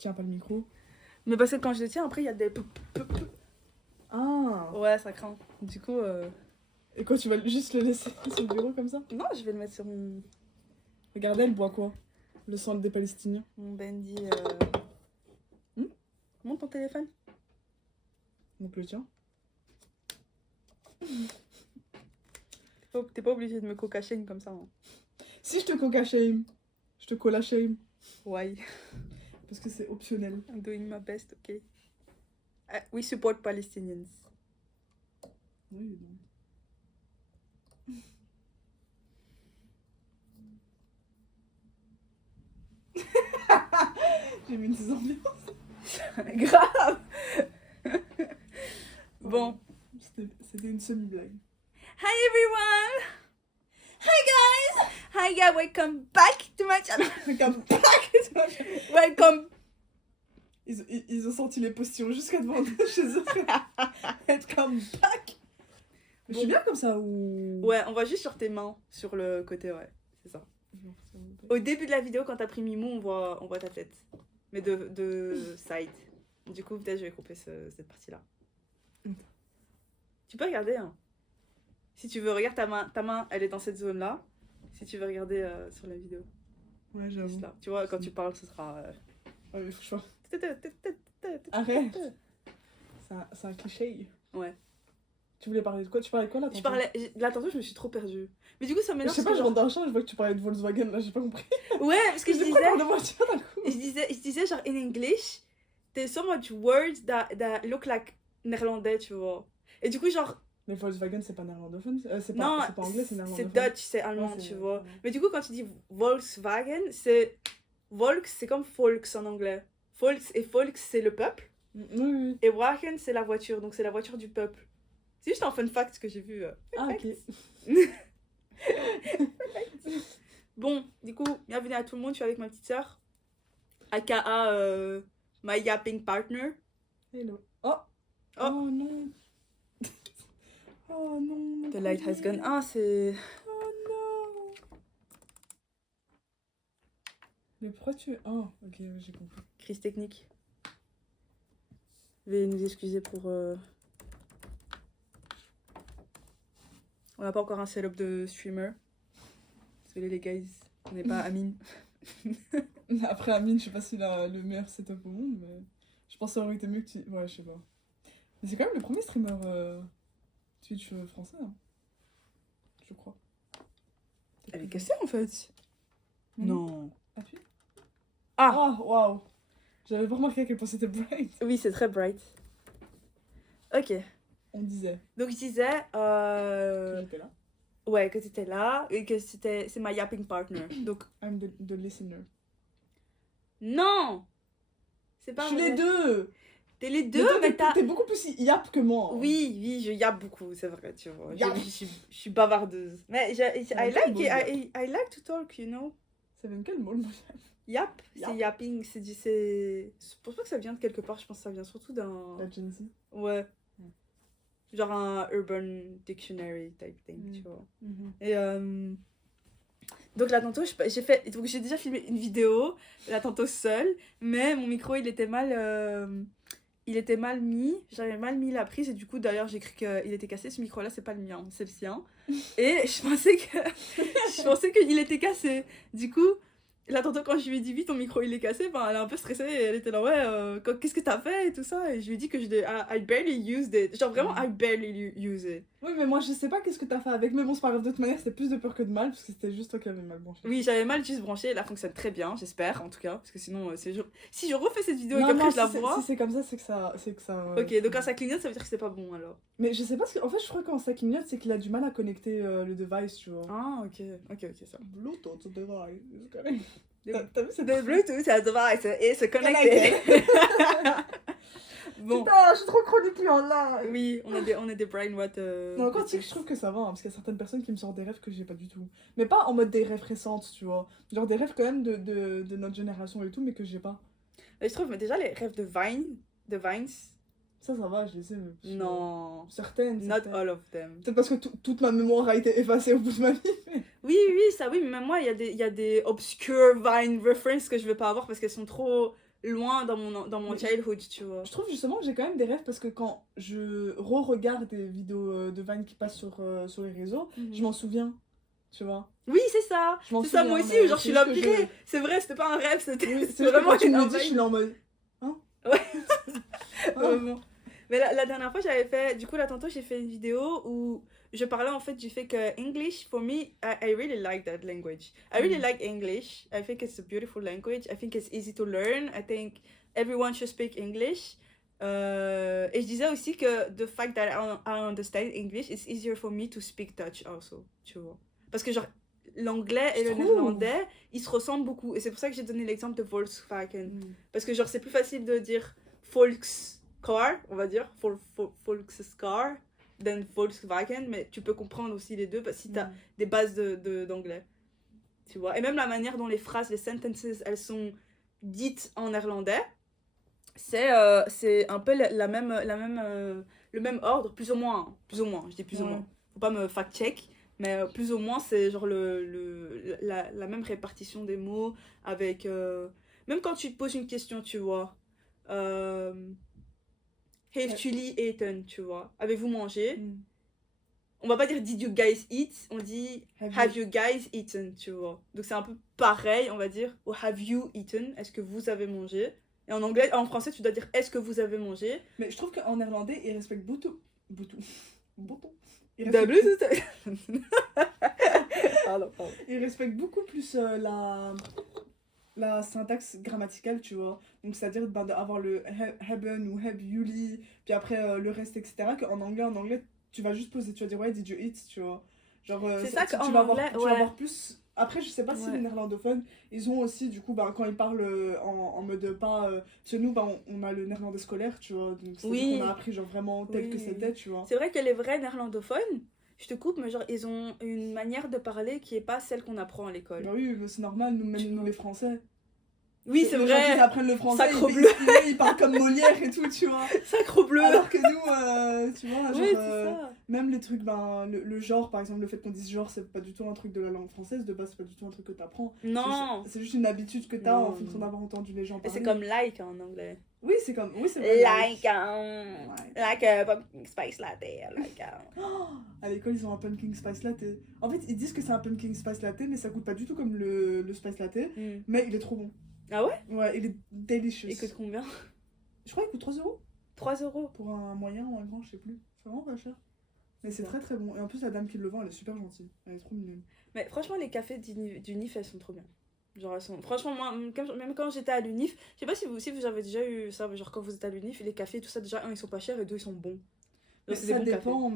tiens pas le micro. Mais parce que quand je le tiens, après, il y a des... Ah. Ouais, ça craint. Du coup... Et quoi, tu vas juste le laisser sur le bureau comme ça? Non, je vais le mettre sur mon Regardez, elle boit quoi? Le sang des Palestiniens. Bendy. Hmm? Monte ton téléphone. Donc le tien. T'es pas obligé de me coca-shame comme ça. Hein. Si je te coca shame, je te cola shame. Why? Parce que c'est optionnel. I'm doing my best, ok? We support Palestinians. Oui, non. J'ai mis une petite ambiance. Grave. Bon. C'était une semi-blague. Hi everyone! Hi guys, welcome back to my channel. Welcome. Ils ont senti les postillons jusqu'à devant chez eux. Être comme back. Je suis bien comme ça ou... Ouais, on voit juste sur tes mains, sur le côté, ouais. C'est ça. Au début de la vidéo, quand t'as pris Mimou, on voit ta tête. Mais de side. Du coup, peut-être je vais couper cette partie-là. Tu peux regarder, hein. Si tu veux, regarde ta main, elle est dans cette zone-là. Si tu veux regarder sur la vidéo. Ouais, j'avoue. Là. Tu vois, quand tu parles, ce sera... Ouais, mais faut que je... Arrête. C'est un cliché. Ouais. Tu voulais parler de quoi? Tu parlais de quoi là? Là, tantôt, je me suis trop perdue. Mais du coup, ça Je m'énerve. sais pas, je rentre dans le champ et je vois que tu parlais de Volkswagen là, j'ai pas compris. Ouais, parce que je disais... de voiture d'un coup. Je disais, genre, in English, there's so much words that look like néerlandais, tu vois. Et du coup, genre... Mais Volkswagen, c'est pas néerlandophone? C'est Non, pas anglais, c'est néerlandophone. c'est Dutch, c'est allemand, Ouais, tu vois. ouais. Mais du coup, quand tu dis Volkswagen, c'est... Volks, c'est comme Volks en anglais. Volks et Volks, c'est le peuple. Oui. Et Wagen, c'est la voiture, donc c'est la voiture du peuple. C'est juste un fun fact que j'ai vu. Ah, ok. Bon, du coup, bienvenue à tout le monde, je suis avec ma petite sœur. AKA my yapping partner. Hello. Oh non. Oh non. The light has gone. Ah, c'est... Oh non. Mais pourquoi tu... Oh, ok, j'ai compris. Crise technique. Veuillez nous excuser pour... On n'a pas encore un setup de streamer. Désolé les guys, on n'est pas Amine. Après Amine, je sais pas s'il a le meilleur setup au monde, mais je pense que ça aurait été mieux que tu... Ouais, je sais pas. Mais c'est quand même le premier streamer Twitch français, hein. Je crois. Elle est cassée en fait. Non. Appuie. Ah. Oh, waouh. J'avais pas remarqué à quel point c'était bright. Oui, c'est très bright. Ok. On disait. Donc je disais... Que j'étais là. Ouais, que t'étais là et que c'est ma yapping partner. Donc... I'm the listener. Non. C'est pas Je suis vrai. les deux. T'es les deux, mais t'es beaucoup plus yap que moi. Hein. Oui, je yappe beaucoup, c'est vrai, tu vois. Yap. Je suis bavardeuse. Mais I like to talk, you know. Ça vient de quel mot le mot Yap, Yap. c'est yapping, c'est... Je pense pas que ça vient de quelque part, je pense que ça vient surtout d'un... La Gen Z. Ouais. Genre un Urban Dictionary type thing, tu vois. Et donc là, tantôt, j'ai déjà filmé une vidéo, là, tantôt seule, mais mon micro, il était mal mis, j'avais mal mis la prise, et du coup, d'ailleurs, j'ai cru qu'il était cassé. Ce micro-là, c'est pas le mien, c'est le sien. Et je pensais qu'il était cassé. Du coup, là, tantôt, quand je lui ai dit, oui, ton micro, il est cassé, ben, elle est un peu stressée, et elle était là, ouais, qu'est-ce que t'as fait, et tout ça. Et je lui ai dit que I barely used it. Genre, vraiment, I barely use it. Oui, mais moi, je sais pas qu'est-ce que t'as fait avec, mais bon, c'est pas grave, de toute manière, c'était plus de peur que de mal, parce que c'était juste toi qui avais mal branché. Oui, j'avais mal juste branché, elle fonctionne très bien, j'espère, en tout cas, parce que sinon, si je refais cette vidéo et qu'après je la vois... Si c'est comme ça, c'est que ça... Ok, donc quand ça clignote, ça veut dire que c'est pas bon, alors. Mais je sais pas, en fait, je crois que quand ça clignote, c'est qu'il a du mal à connecter le device, tu vois. Ah, ok, ça. Bluetooth device. T'as vu cette... The Bluetooth has device is connected. Bon. Putain, je suis trop chronique en là. Oui, on a des brain rot. Non, encore tu sais que je trouve que ça va, hein, parce qu'il y a certaines personnes qui me sortent des rêves que j'ai pas du tout. Mais pas en mode des rêves récentes, tu vois. Genre des rêves quand même de notre génération et tout, mais que j'ai pas. Et je trouve, mais déjà, les rêves de Vines... Ça va, je les ai. Mais non. Certaines. Not all of them. Peut-être parce que toute ma mémoire a été effacée au bout de ma vie. Mais... Oui, mais même moi, il y a des obscure Vine references que je vais pas avoir parce qu'elles sont trop loin dans mon Mais childhood, tu vois. je trouve justement que j'ai quand même des rêves parce que quand je re-regarde des vidéos de Vine qui passent sur les réseaux, je m'en souviens, tu vois. Oui, c'est ça. Je m'en C'est ça, moi souviens, aussi, mais genre, je c'est suis là, juste que purée. C'est vrai, c'était pas un rêve, c'était Oui, c'était c'est juste que vraiment quand tu me une le dis, je suis là en mode. Hein? Vraiment. Mais la dernière fois, j'avais fait, du coup, là, tantôt, j'ai fait une vidéo où je parlais en fait du fait que English, for me, I really like that language. I really like English. I think it's a beautiful language. I think it's easy to learn. I think everyone should speak English. Et je disais aussi que the fact that I understand English, it's easier for me to speak Dutch also, tu vois. Parce que genre, l'anglais et Je le trouve. néerlandais, ils se ressemblent beaucoup. Et c'est pour ça que j'ai donné l'exemple de Volkswagen. Parce que genre, c'est plus facile de dire Volkscar, on va dire, Volkscar, than Volkswagen, mais tu peux comprendre aussi les deux parce que si t'as des bases d'anglais. Tu vois. Et même la manière dont les phrases, les sentences, elles sont dites en néerlandais, c'est un peu le même ordre, plus ou moins. Hein. Plus ou moins, je dis plus ou moins. Faut pas me fact-check. Mais plus ou moins, c'est genre la même répartition des mots avec... même quand tu te poses une question, tu vois. Heeft jullie eten, tu vois. Avez-vous mangé? On va pas dire did you guys eat, on dit have you guys eaten, tu vois. Donc c'est un peu pareil, on va dire. Ou have you eaten, est-ce que vous avez mangé? Et en anglais, en français, tu dois dire est-ce que vous avez mangé? Mais je trouve qu'en néerlandais, ils respectent beaucoup. Ils respectent beaucoup plus la syntaxe grammaticale, tu vois. Donc, c'est-à-dire d'avoir le hebben ou heb jullie, puis après le reste, etc. Qu'en anglais, tu vas juste poser, tu vas dire ouais, did you eat, tu vois. Genre, c'est ça qu'en anglais, anglais, tu vas avoir plus. Après, je sais pas si les néerlandophones, ils ont aussi, du coup, quand ils parlent en mode pas. Parce que nous, on a le néerlandais scolaire, tu vois. Donc, c'est-à-dire qu'on a appris, genre, vraiment tel que c'était, tu vois. C'est vrai que les vrais néerlandophones, je te coupe, mais genre, ils ont une manière de parler qui est pas celle qu'on apprend à l'école. Bah oui, c'est normal, nous les Français. Oui, c'est vrai. Gens qui apprennent le français, Sacre bleu. Ils parlent comme Molière et tout, tu vois. Sacre bleu. Alors que nous, tu vois, genre, oui, ça. même les trucs, le genre, par exemple, le fait qu'on dise genre, c'est pas du tout un truc de la langue française, de base, c'est pas du tout un truc que t'apprends. Non. C'est juste une habitude que t'as en fonction d'avoir entendu les gens parler. Et c'est comme like en anglais. Oui, c'est comme, oui, c'est vrai. Like a pumpkin spice latte. À l'école, ils ont un pumpkin spice latte. En fait, ils disent que c'est un pumpkin spice latte, mais ça coûte pas du tout comme le spice latte, mais il est trop bon. Ah ouais? Ouais, il est délicieux. Il coûte combien? Je crois qu'il coûte 3 €. 3 €? Pour un moyen ou un grand, je sais plus. C'est vraiment pas cher. Mais c'est très très bon. Et en plus, la dame qui le vend, elle est super gentille. Elle est trop mignonne. Mais franchement, les cafés du NIF, elles sont trop bien. Genre, elles sont... Franchement, moi, même quand j'étais à l'UNIF, je sais pas si vous avez déjà eu ça, genre quand vous êtes à l'UNIF, les cafés, tout ça, déjà, un, ils sont pas chers et deux, ils sont bons. Mais ça dépend,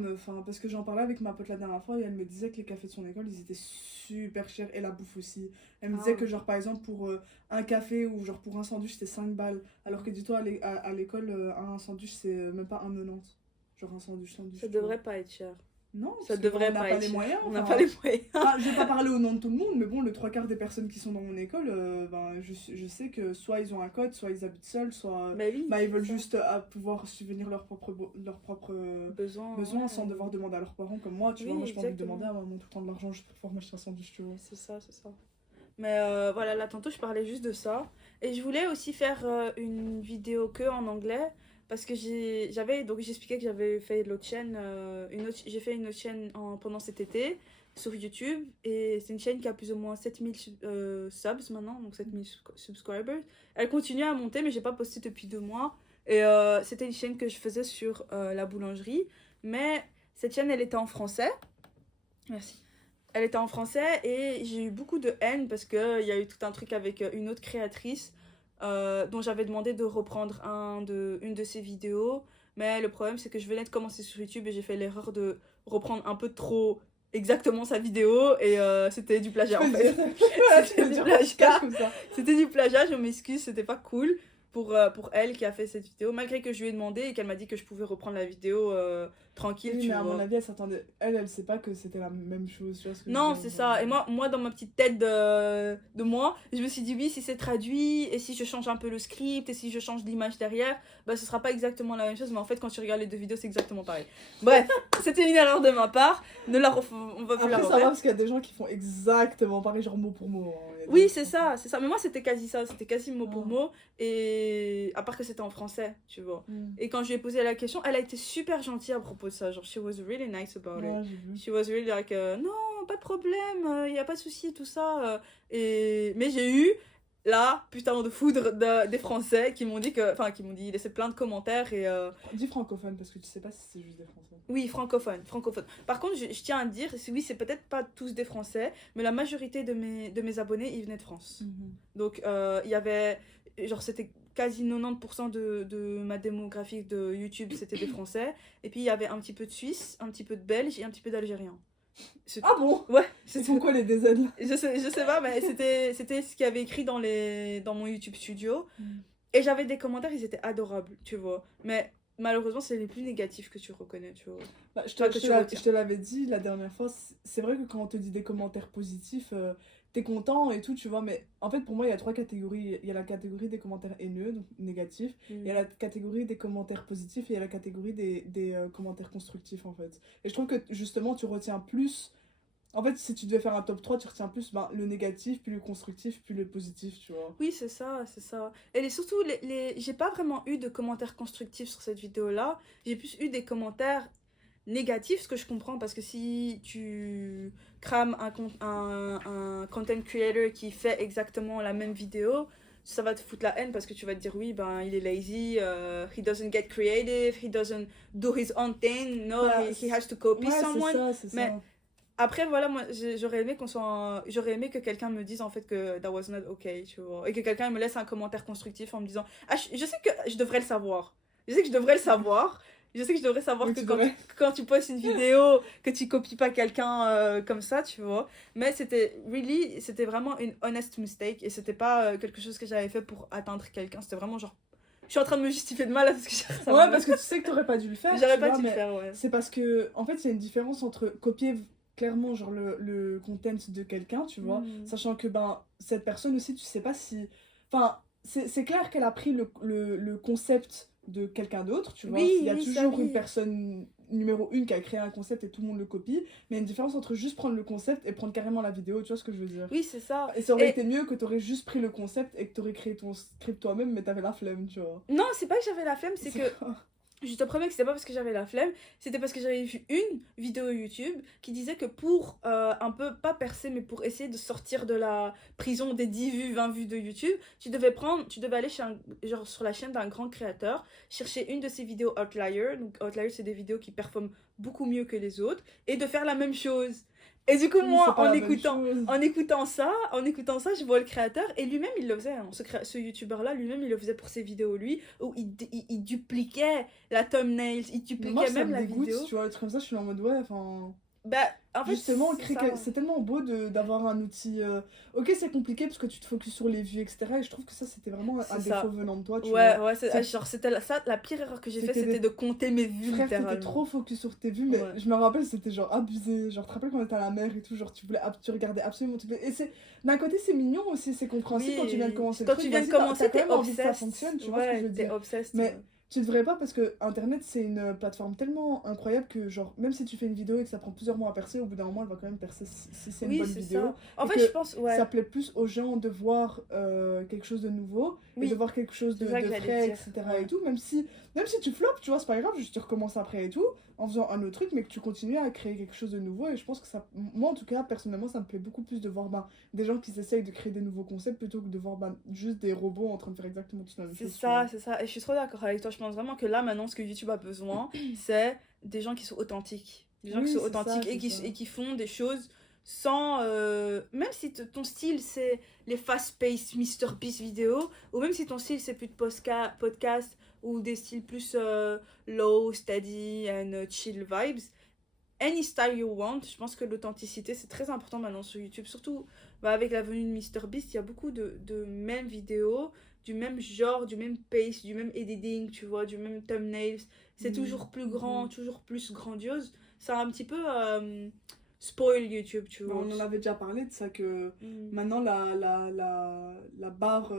parce que j'en parlais avec ma pote la dernière fois et elle me disait que les cafés de son école, ils étaient super chers et la bouffe aussi. Elle me disait que genre par exemple pour un café ou genre pour un sandwich c'était 5 balles, alors que dis-toi à l'école un sandwich c'est même pas 1,90. Genre un sandwich. Ça devrait pas être cher. Non, ça devrait pas être les moyens. On n'a pas les moyens. Je vais pas parler au nom de tout le monde, mais bon, le 3/4 des personnes qui sont dans mon école, je sais que soit ils ont un code, soit ils habitent seuls, soit ils veulent juste pouvoir subvenir leurs propres besoins sans devoir demander à leurs parents, comme moi, tu vois. Moi, je pense demander à maman tout le temps de l'argent juste pour pouvoir m'acheter un sandwich, tu vois. C'est ça. Mais voilà, là, tantôt, je parlais juste de ça. Et je voulais aussi faire une vidéo que en anglais. Parce que j'expliquais que j'avais fait l'autre chaîne, j'ai fait une autre chaîne pendant cet été sur YouTube et c'est une chaîne qui a plus ou moins 7000 subs maintenant, donc 7000 subscribers. Elle continue à monter mais j'ai pas posté depuis 2 mois et c'était une chaîne que je faisais sur la boulangerie, mais cette chaîne elle était en français. Merci. Elle était en français et j'ai eu beaucoup de haine parce qu'il y a eu tout un truc avec une autre créatrice. Dont j'avais demandé de reprendre une de ses vidéos, mais le problème c'est que je venais de commencer sur YouTube et j'ai fait l'erreur de reprendre un peu trop exactement sa vidéo et c'était du plagiat en fait. C'était du plagiat, je m'excuse, c'était pas cool pour elle qui a fait cette vidéo, malgré que je lui ai demandé et qu'elle m'a dit que je pouvais reprendre la vidéo tranquille, Oui, tu mais à mon vois. avis, elle s'attendait. Elle sait pas que c'était la même chose, tu vois ce que je veux Non, dire, c'est genre. ça. Et moi, dans ma petite tête de moi, je me suis dit, oui, si c'est traduit, et si je change un peu le script, et si je change l'image derrière, bah, ce sera pas exactement la même chose. Mais en fait, quand tu regardes les deux vidéos, c'est exactement pareil. Bref, c'était une erreur de ma part. On va plus la Après, ça va refaire. parce qu'il y a des gens qui font exactement pareil, genre mot pour mot, hein. Il y a des Oui, gens qui c'est font ça. ça, c'est ça. Mais moi, c'était quasi ça. C'était quasi mot pour Ah. mot. Et à part que c'était en français, tu vois. Mm. Et quand je lui ai posé la question, elle a été super gentille à propos de ça. Genre, she was really nice about it. Ouais, j'ai vu. She was really like, non, pas de problème, il y a pas de souci, tout ça. Mais j'ai eu la putain de foudre des Français qui m'ont dit que. Enfin, qui m'ont dit, laissé plein de commentaires et. Dis francophone parce que tu sais pas si c'est juste des Français. Oui, francophone, francophone. Par contre, je tiens à dire, oui, c'est peut-être pas tous des Français, mais la majorité de mes abonnés, ils venaient de France. Donc, il y avait. Genre, c'était quasi 90% de ma démographie de YouTube, c'était des Français. Et puis, il y avait un petit peu de Suisse, un petit peu de Belges et un petit peu d'Algériens. Ah bon? Ouais, Ils font quoi les DZ là? je sais pas, mais c'était ce qu'il y avait écrit dans mon YouTube studio. Et j'avais des commentaires, ils étaient adorables, tu vois. Mais malheureusement, c'est les plus négatifs que tu reconnais, tu vois. Bah, Toi, que tu retiens. je te l'avais dit la dernière fois, c'est vrai que quand on te dit des commentaires positifs, t'es content et tout, tu vois, mais en fait pour moi il y a trois catégories. Il y a la catégorie des commentaires haineux, donc négatifs, il y a la catégorie des commentaires positifs et il y a la catégorie des commentaires constructifs en fait. Et je trouve que justement tu retiens plus, en fait si tu devais faire un top 3 tu retiens plus le négatif, puis le constructif, puis le positif, tu vois. Oui, c'est ça, c'est ça. Et surtout, j'ai pas vraiment eu de commentaires constructifs sur cette vidéo-là. J'ai plus eu des commentaires négatifs, ce que je comprends, parce que si tu crames un content creator qui fait exactement la même vidéo, ça va te foutre la haine parce que tu vas te dire, oui, ben, il est lazy, he doesn't get creative, he doesn't do his own thing, no, Bah, he has to copy Ouais, someone. c'est Mais ça. après, voilà, moi, j'aurais aimé j'aurais aimé que quelqu'un me dise, en fait, que that was not okay, tu vois. Et que quelqu'un me laisse un commentaire constructif en me disant, ah, je sais que je devrais le savoir. Je sais que je devrais le savoir. Je sais que je devrais savoir Oui, que tu devrais. quand tu postes une vidéo, que tu copies pas quelqu'un comme ça, tu vois. Mais c'était vraiment une honest mistake. Et c'était pas quelque chose que j'avais fait pour atteindre quelqu'un. C'était vraiment genre, je suis en train de me justifier de mal parce que j'ai Ouais, parce que tu sais que t'aurais pas dû le faire, j'aurais tu pas vois, dû le mais faire, ouais. c'est parce que, en fait, il y a une différence entre copier clairement, genre, le content de quelqu'un, tu vois, sachant que, ben, cette personne aussi, tu sais pas si... Enfin, c'est clair qu'elle a pris le concept de quelqu'un d'autre, tu vois. Oui, Il y a oui, ça, toujours oui. une personne numéro 1 qui a créé un concept et tout le monde le copie, mais il y a une différence entre juste prendre le concept et prendre carrément la vidéo, tu vois ce que je veux dire. Oui, c'est ça. Et ça aurait Et- été mieux que t'aurais juste pris le concept et que t'aurais créé ton script toi-même, mais t'avais la flemme, tu vois. Non, c'est pas que j'avais la flemme, c'est que quoi? je te promets que c'était pas parce que j'avais la flemme, c'était parce que j'avais vu une vidéo YouTube qui disait que pour un peu, pas percer, mais pour essayer de sortir de la prison des 10 vues, 20 vues de YouTube, tu devais aller genre sur la chaîne d'un grand créateur, chercher une de ses vidéos Outlier. Donc Outlier, c'est des vidéos qui performent beaucoup mieux que les autres, et de faire la même chose. Et du coup, Oui, moi, c'est pas la même chose. en écoutant ça, je vois le créateur et lui-même il le faisait. Hein. Ce youtubeur-là, lui-même il le faisait pour ses vidéos, lui, où il dupliquait la thumbnail, il Mais dupliquait moi, ça même me la dégoûte, vidéo. tu vois, des trucs comme ça, je suis là en mode ouais, enfin. Bah, en fait, Justement, c'est ça. c'est tellement beau d'avoir un outil. Ok, c'est compliqué parce que tu te focuses sur les vues, etc. Et je trouve que ça, c'était vraiment un C'est ça. défaut venant de toi, tu Ouais, vois. ouais, C'est- genre, la pire erreur que j'ai fait, C'était c'était de compter mes vues, Frère, t'étais littéralement. trop focus sur tes vues, mais Ouais. je me rappelle, c'était genre abusé. Genre, tu te rappelles quand on était à la mer et tout, genre, tu regardais absolument tout. Et d'un côté, c'est mignon aussi, c'est compréhensible Oui, quand tu viens de commencer le quand truc. tu viens de Vas-y, t'as commencer, quand t'es même envie que ça obsessed. fonctionne, tu vois ce que je veux Ouais, t'es dire. obsessed. Mais tu devrais pas parce que Internet c'est une plateforme tellement incroyable que genre même si tu fais une vidéo et que ça prend plusieurs mois à percer, au bout d'un moment elle va quand même percer si c'est une Oui, bonne c'est vidéo. ça. En Et fait, que je pense, ouais. ça plaît plus aux gens de voir quelque chose de nouveau Oui. et de voir quelque chose de C'est ça que j'allais frais, dire, etc. ouais. Et tout, même si tu floppes, tu vois, c'est pas grave, juste tu recommences après et tout, en faisant un autre truc, mais que tu continues à créer quelque chose de nouveau. Et je pense que ça, moi en tout cas, personnellement, ça me plaît beaucoup plus de voir des gens qui essayent de créer des nouveaux concepts plutôt que de voir juste des robots en train de faire exactement toute la même C'est chose. tu ça, vois. c'est ça. Et je suis trop d'accord avec toi. Je pense vraiment que là, maintenant, ce que YouTube a besoin, c'est des gens qui sont authentiques. Des gens Oui, qui sont c'est ça, authentiques c'est ça. et qui font des choses sans... même si ton style, c'est les fast-paced MrBeast vidéos, ou même si ton style, c'est plus de podcast ou des styles plus low, steady and chill vibes, any style you want, je pense que l'authenticité, c'est très important maintenant sur YouTube. Surtout avec la venue de MrBeast, il y a beaucoup de mêmes vidéos du même genre, du même pace, du même editing, tu vois, du même thumbnails. C'est toujours plus grand, toujours plus grandiose. Ça a un petit peu spoil YouTube, tu Mais vois. on en avait déjà parlé de ça, que Mm. maintenant la barre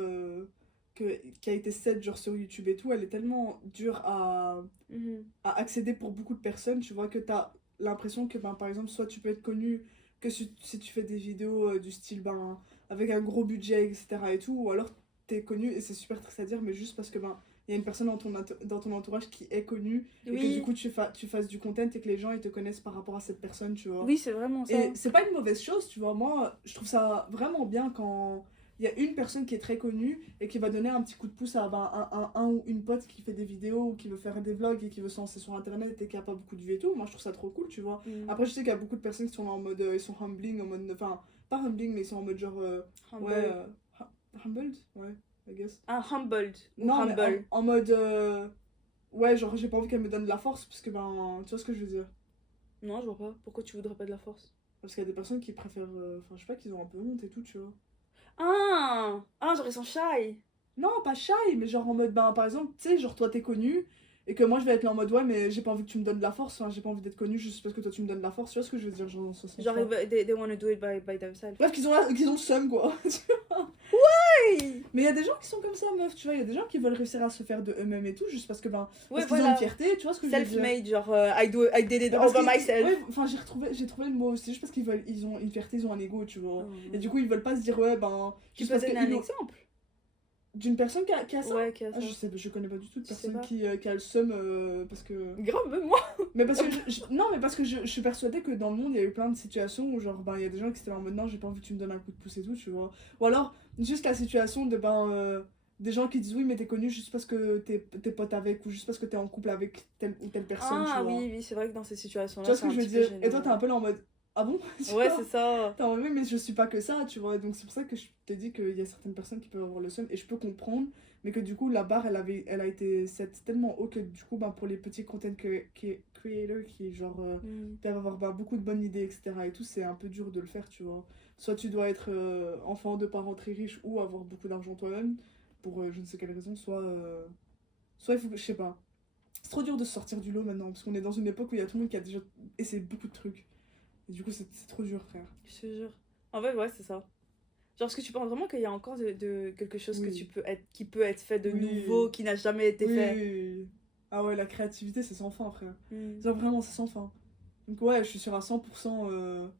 qui a été set genre sur YouTube et tout, elle est tellement dure Mhm. à accéder pour beaucoup de personnes, tu vois, que t'as l'impression que, ben, par exemple, soit tu peux être connu que si tu fais des vidéos du style, ben, avec un gros budget, etc. et tout, ou alors t'es connu, et c'est super triste à dire, mais juste parce que, ben, il y a une personne dans ton entourage qui est connue, et que du Oui, coup tu fasses du content et que les gens ils te connaissent par rapport à cette personne, tu vois. oui, c'est vraiment ça. Et c'est pas une mauvaise chose, tu vois. Moi, je trouve ça vraiment bien quand il y a une personne qui est très connue et qui va donner un petit coup de pouce à ben, un ou une pote qui fait des vidéos ou qui veut faire des vlogs et qui veut se lancer sur internet et qui a pas beaucoup de vues et tout. Moi, je trouve ça trop cool, tu vois. Mm. Après, je sais qu'il y a beaucoup de personnes qui sont en mode. Ils sont humbling, en mode. Enfin, pas humbling, mais ils sont en mode genre. Humble. Ouais. Humbled? Ouais, I guess. Ah, humbled. Ou Non, mais humble. en mode. Ouais, genre, j'ai pas envie qu'elle me donne de la force parce que, ben. Tu vois ce que je veux dire? Non, je vois pas. Pourquoi tu voudrais pas de la force? Parce qu'il y a des personnes qui préfèrent. Enfin, je sais pas, qu'ils ont un peu honte et tout, tu vois. Ah, genre ils sont shy. Non, pas shy, mais genre en mode, ben, par exemple, tu sais, genre toi t'es connu, et que moi je vais être là en mode, ouais, mais j'ai pas envie que tu me donnes de la force, enfin, j'ai pas envie d'être connu juste parce que toi tu me donnes de la force, tu vois ce que je veux dire, genre dans ce Genre, sens-là. they wanna do it by themselves. Bref, qu'ils ont le seum, quoi. tu vois. Oui, Mais il y a des gens qui sont comme ça, meuf, tu vois, il y a des gens qui veulent réussir à se faire de eux-mêmes et tout, juste parce que, ben, ouais, parce qu'ils ont une voilà. fierté, tu vois ce que je veux dire. Self-made, genre, I did it Ben, all parce by qu'ils- myself. ouais, enfin, j'ai trouvé le mot aussi, juste parce ils ont une fierté, ils ont un ego, tu vois. Oh, Et du coup, ils veulent pas se dire, ouais, ben, tu juste peux parce donner un qu'ils ont. exemple? D'une personne qui a ça? Ouais, qui a Ah, ça. je connais pas du tout de Tu sais personne pas. qui a le seum parce que. Grave, même moi. Mais parce que non, mais parce que je suis persuadée que dans le monde il y a eu plein de situations où genre ben il y a des gens qui étaient là en mode non, j'ai pas envie que tu me donnes un coup de pouce et tout, tu vois. Ou alors juste la situation de ben des gens qui disent oui mais t'es connu juste parce que t'es pote avec ou juste parce que t'es en couple avec telle ou telle personne, tu Ah vois. oui, oui, c'est vrai que dans ces Tu situations-là, vois ce c'est que un je veux petit peu dire? Et toi t'es un gênant. peu là en mode ah bon? Tu Ouais, vois. c'est ça. T'es en mode oui mais je suis pas que ça, tu vois. Donc c'est pour ça que je te dis qu'il y a certaines personnes qui peuvent avoir le seum et je peux comprendre, mais que du coup la barre elle a été set tellement haut que du coup ben pour les petits creators qui genre Mm. peuvent avoir bah, beaucoup de bonnes idées, etc. et tout, c'est un peu dur de le faire, tu vois. Soit tu dois être enfant de parents très riches ou avoir beaucoup d'argent toi-même, pour je ne sais quelle raison, soit il faut que, je sais pas. C'est trop dur de se sortir du lot maintenant, parce qu'on est dans une époque où il y a tout le monde qui a déjà essayé beaucoup de trucs. Et du coup, c'est trop dur, frère. Je te jure. En fait, ouais, c'est ça. Genre, est-ce que tu penses vraiment qu'il y a encore de quelque chose que Oui. tu peux être, qui peut être fait de Oui. nouveau, qui n'a jamais été Oui, fait? oui, oui. Ah ouais, la créativité, c'est sans fin, frère. Mm. Genre, vraiment, c'est sans fin. Donc ouais, je suis sûre à 100%.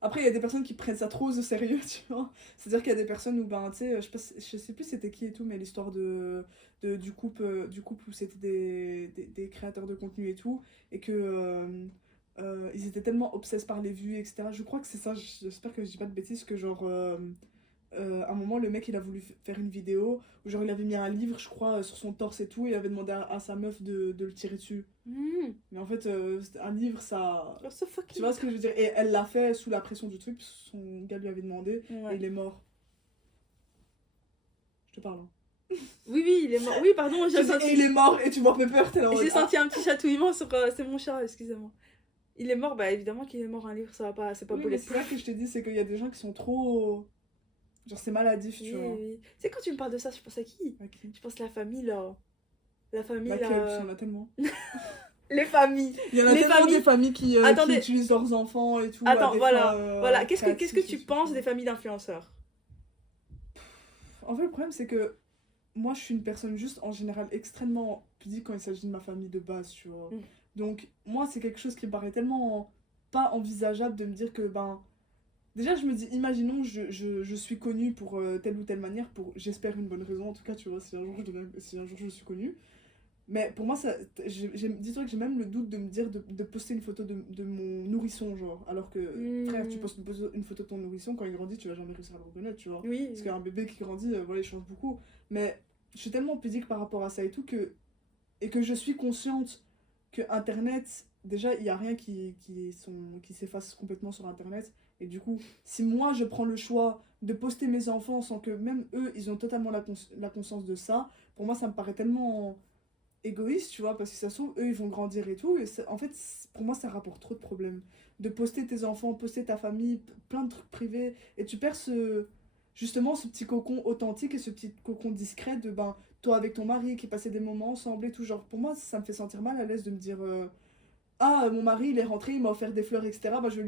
Après, il y a des personnes qui prennent ça trop au sérieux, tu vois. C'est-à-dire qu'il y a des personnes où, ben, tu sais, je sais plus c'était qui et tout, mais l'histoire du couple où c'était des créateurs de contenu et tout, et que ils étaient tellement obsessés par les vues, etc. Je crois que c'est ça, j'espère que je dis pas de bêtises, que genre, à un moment, le mec, il a voulu faire une vidéo où, genre, il avait mis un livre, je crois, sur son torse et tout, et il avait demandé à sa meuf de le tirer dessus. Mm. Mais en fait, un livre, ça. You're so Tu fucking... vois ce que je veux dire? Et elle l'a fait sous la pression du truc, parce que son gars lui avait demandé, et Ouais. il est mort. Je te parle. Hein. Oui, oui, il est mort. Oui, pardon, Je j'ai dis, et senti... il est mort, et tu vois mes peurs, t'es là en mode, J'ai ah. senti un petit chatouillement sur... c'est mon chat, excusez-moi. Il est mort, bah évidemment qu'il est mort, un livre, ça va pas... C'est pas Oui, mais c'est bulletproof. ça que je t'ai dit, c'est qu'il y a des gens qui sont trop. Genre, c'est maladif, Oui, tu vois. oui. Tu sais, quand tu me parles de ça, je pense à qui? À qui? Je pense à la famille, là. La famille, Laquelle? là... Parce qu'il y en a tellement. Les familles. Il y en a Les tellement familles- des familles qui Attendez. utilisent leurs enfants et tout. Attends, à des voilà. fins, Voilà. Qu'est-ce que créatives tu et tout, penses tu des vois. familles d'influenceurs? En fait, le problème, c'est que moi, je suis une personne juste en général extrêmement pudique quand il s'agit de ma famille de base, tu vois. Mm. Donc, moi, c'est quelque chose qui me paraît tellement pas envisageable de me dire que, ben. Déjà, je me dis, imaginons, je suis connue pour telle ou telle manière, pour, j'espère, une bonne raison, en tout cas, tu vois, si un jour je suis connue. Mais pour moi, dis-toi que j'ai même le doute de me dire de poster une photo de mon nourrisson, genre. Alors que, frère, tu postes une photo de ton nourrisson, quand il grandit, tu vas jamais réussir à le reconnaître, tu vois. Oui. Parce qu'un bébé qui grandit, voilà, il change beaucoup. Mais je suis tellement pudique par rapport à ça et tout et que je suis consciente que Internet, déjà, il n'y a rien qui s'efface complètement sur Internet. Et du coup, si moi, je prends le choix de poster mes enfants sans que même eux, ils ont totalement la conscience de ça, pour moi, ça me paraît tellement égoïste, tu vois, parce que ça se trouve, eux, ils vont grandir et tout. Et en fait, pour moi, ça rapporte trop de problèmes. De poster tes enfants, poster ta famille, plein de trucs privés. Et tu perds ce. justement ce petit cocon authentique et ce petit cocon discret de ben toi avec ton mari qui passait des moments ensemble et tout. Genre pour moi ça me fait sentir mal à l'aise de me dire ah mon mari il est rentré, il m'a offert des fleurs etc. Bah, je vais